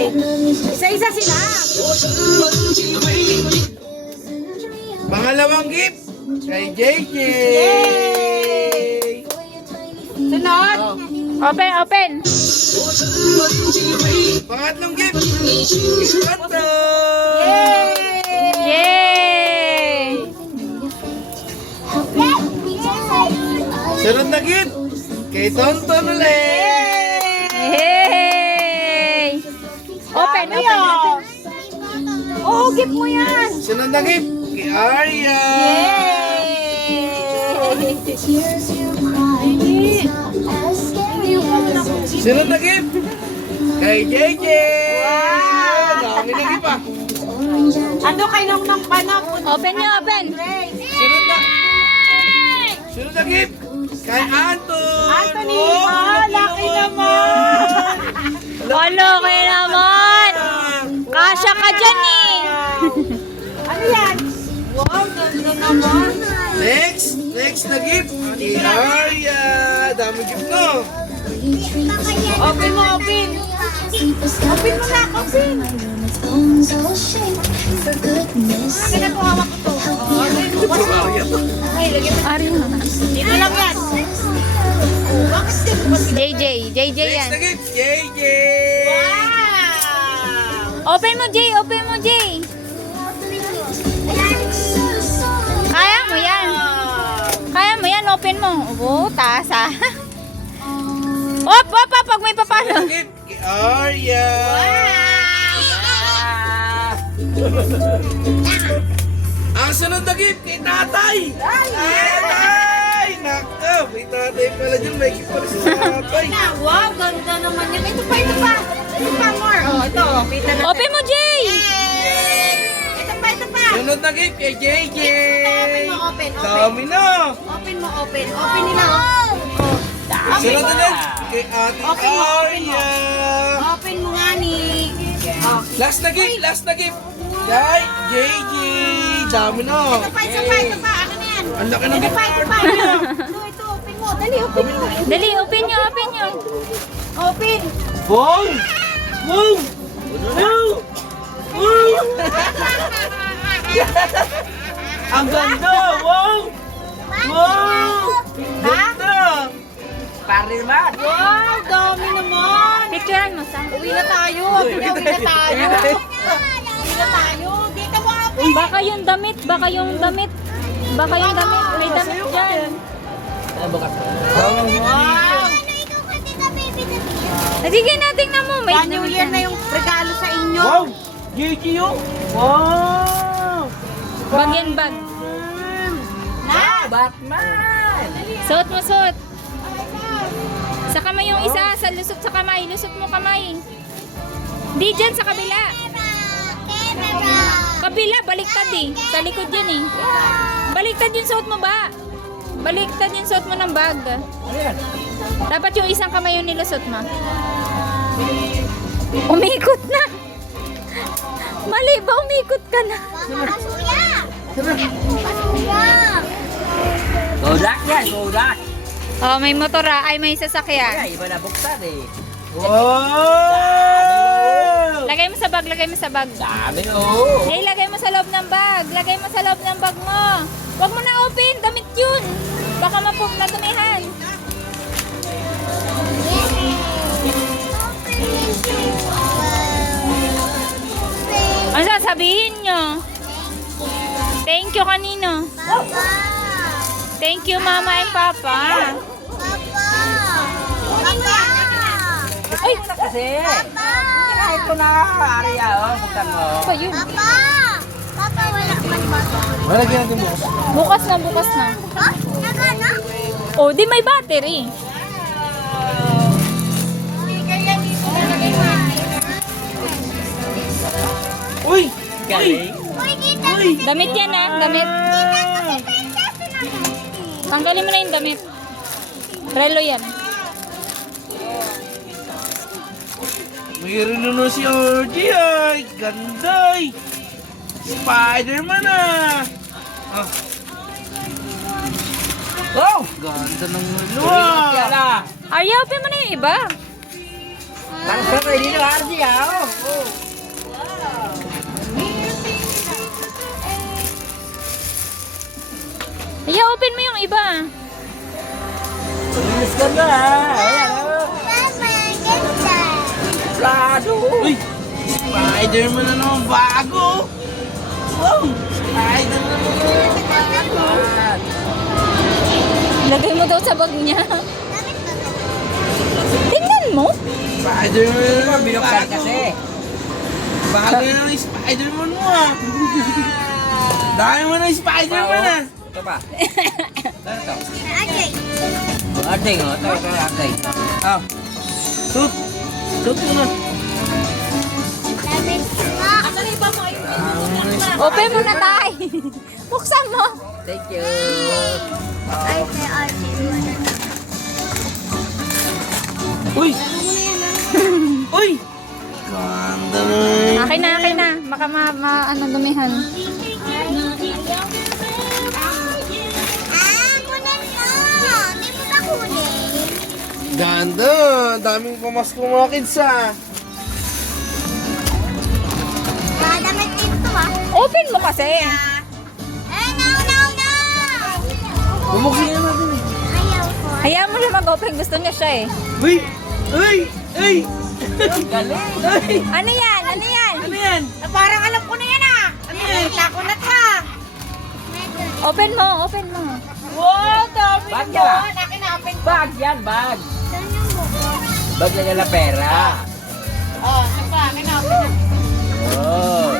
Okay. Isa-isa sila. Pangalawang gift kay JJ. Yay! Sunod. Open, open. Pangatlong gift kay Tonto. Yay! Yay! Sunod na gift kay Tonton ulit. Yay! Open, Dami, open, oh. open. Oo, gift mo yan. Sunod na gift kay Arya. Sunod na gift kay JJ. Dami na gift ah. Ano kay nung nang panap? Open nyo, open. Sunod na gift kay Anton. Anthony, Oh, laki naman. Walo kayo naman. Kasya ka dyan eh. Ano yan? Wow, ganda naman. Next na gift kay Arya. Dami gift no. Open mo, open. Open mo na, open. Akin na po hawak ko to. Ay, lagyan mo. Ari na. Dito lang yan. JJ, JJ Next yan. na gift JJ. Wow! Open mo, Jay. Open mo, Jay. Kaya mo yan. Kaya mo yan. Open mo. Oh, taas ah. Op, op, op. Pag may Sunod papalo. na gift kay Arya. Ang sunod na gift kay Tatay. Tatay! Nako, may tatay pala dyan. May gift pala si Tatay. Wow, ganda naman yan. Ito pa, ito pa. Ito pa, more. Oh, ito. Kita na. Open mo, Jay. Ito pa, ito pa. Sunod na gift kay JJ. Open mo, open, open. Dami na. Open mo, open. Open nila, oh. Sunod na gift kay Ate Open mo, open mo. Arya. Open mo nga ni. Oh. Last na gift kay JJ. Dami na. Ito pa, ito pa, ito pa. Ano na yan? Ang laki ng Ito gift pa, ito pa. Ito, open mo. Dali, open mo. Dali, open nyo, open nyo. Open. Wow! Wow! Wow! Wow! Ang ganda! Wow! Wow! Ganda! Pare naman! Wow, dami naman. Picturean mo sa. Uwi na tayo. Uwi na tayo. Uwi na tayo. Dito mo, open. Baka yung damit, baka yung damit. Baka yung damit. May damit dyan. Wow. Sige natin na mo. May New damit Year dyan. na yung regalo sa inyo. Wow! JJ yun! Wow! Bag yan, bag. Na? Batman! Suot mo, suot. Sa kamay yung isa, sa lusot sa kamay. Lusot mo kamay. Di dyan, sa kabila. Kabila, baliktad eh. Sa likod yan eh. Baliktad yung suot mo ba? Baliktad yung suot mo ng bag. Dapat yung isang kamay yung nilusot mo. Umikot na. Mali ba? Umikot ka na. Kodak yan, Kodak. Oh, may motor ah. Ay, may sasakyan. Kaya iba na buksan eh. Wow! Lagay mo sa bag, lagay mo sa bag. Dami oh. Hey, lagay mo sa loob ng bag. Lagay mo sa loob ng bag mo. Huwag mo na open. Damit yun. Baka natumihan. Ano sasabihin nyo? Thank you kanino? Thank you, Mama and Papa. Ay! Kasi, kahit ko na Arya oh, buksan mo. Apa yun? Papa, wala man ba? Malagyan natin mo. Bukas na, bukas na. Ha? Nagana? Oh, di may battery. Kaya dito nalagay mo. Uy! Galing. Uy, kita mo. Damit yan ah, damit. Tanggalin mo na yung damit. Relo yan. Mayroon na si RJ ay! Ganda ay! Spider-Man ah! Ah, Oh! ganda ng Yan luwa! na. Arya, open mo na yung iba. Parang sarap eh, dito Arya oh. Iya, open mo yung iba. Bilis ka na. Ayan, oh. Plado. Uy! Spider-Man na naman bago! Wow! Spider-Man na naman bago! Lagay mo daw sa bag niya. Tingnan mo. Spider-Man na naman Binuksan bago! kasi. Bago na naman yung Spider-Man mo ah! Dami mo na yung Spider-Man ah! Ito pa. Ano to? Arding, oh. Ito, arding. Ah! Shoot! Shoot mo na! Open mo na, tay. Buksan mo. Thank you. Uy! Uy! Ganda na Akin na. Baka ano, dumihan. Ganda! Daming pamasko mga kids ah! Open mo kasi. Bumuksin na natin eh! Hayaan mo siya mag-open. Gusto niya siya eh. Uy! Uy! Uy! Galing. Uy! Ano yan? Ano yan? Parang alam ko na yan ah. Ano yan? Nakunat ha. Open mo. Wow, dami Bag doon. yan. Akin na open. Bag yan, bag. Bag na nila pera. Oh, saka akin na open. Oh.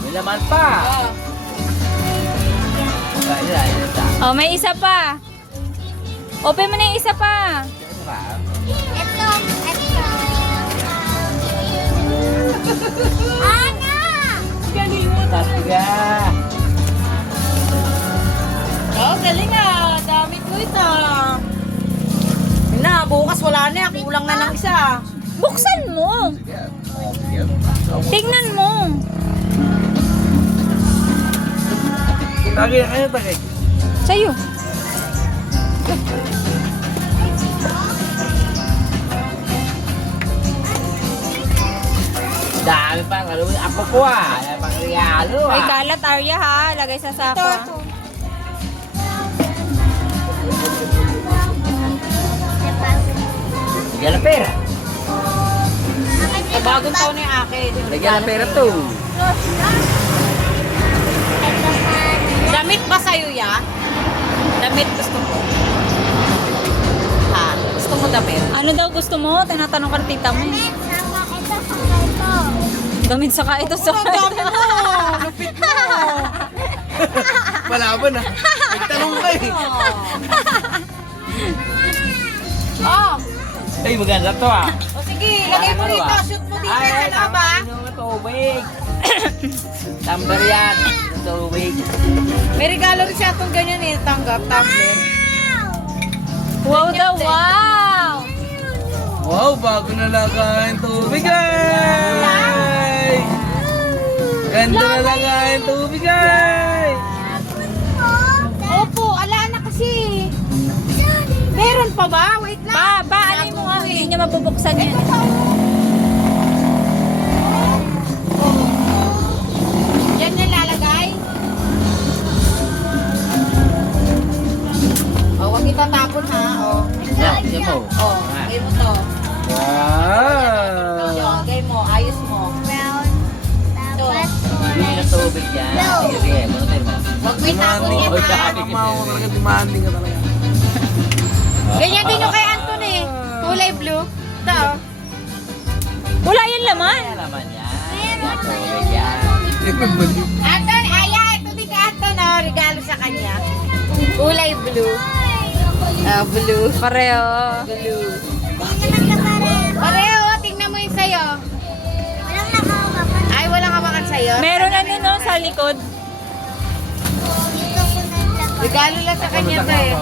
May laman pa. Oh. Oh, may isa pa. Open mo na yung isa pa. Ito pa. Tatiga. Oh, galing ah. Dami ko ito. Na, bukas wala na. Kulang na ng isa. Buksan mo. Tingnan mo. Tagay, kaya tagay. Sa'yo. Dami pa. Ako ko ah. Pang regalo ah. May kalat, Arya ha. Lagay sa sako. Lagyan ng pera. Bagong taon na yung akin. Lagyan ng pera to. Damit ba sa'yo ya? Damit gusto mo? Ha? Gusto mo damit? Ano daw gusto mo? Tinatanong ka ng tita mo. Damit saka ito sa Dami mo! Lupit mo! Palaban ah! Nagtanong ka eh! Oh! Ay, maganda to ah. O sige, lagay mo dito. Shoot mo dito sa loob ah. Inom na tubig. Tumbler yan. Tubig. May regalo rin siya itong ganyan eh. Tanggap, tumbler. Wow daw, wow! Wow, bago na lagayan tubig ay! Ganda na lagayan tubig ay! Opo, ala na kasi. Meron pa ba? Wait lang. Ano mo nga? Hindi niya mabubuksan yan. Yan na lalagay. O, huwag itatapon ha. O, Yan mo. lagay mo to. Wow! Lagay mo, ayos mo. Ito. Bigyan ng tubig yan. Sige, sige. Manutin mo. Huwag mo itapon yan ha. Mao talaga, demanding ka talaga. Ganyan din yung kay Anton eh. Kulay blue. Ito. oh. Wala yan laman. Ano naman yan? Yan, tubig yan. Anton, ito din kay Anton oh. Regalo sa kanya. Kulay blue. Blue. Pareho. Blue. Pareho, tingnan mo yung sa'yo. Ay, walang hawakan sa'yo. Meron ano no sa likod. Regalo lang sa kanya to eh.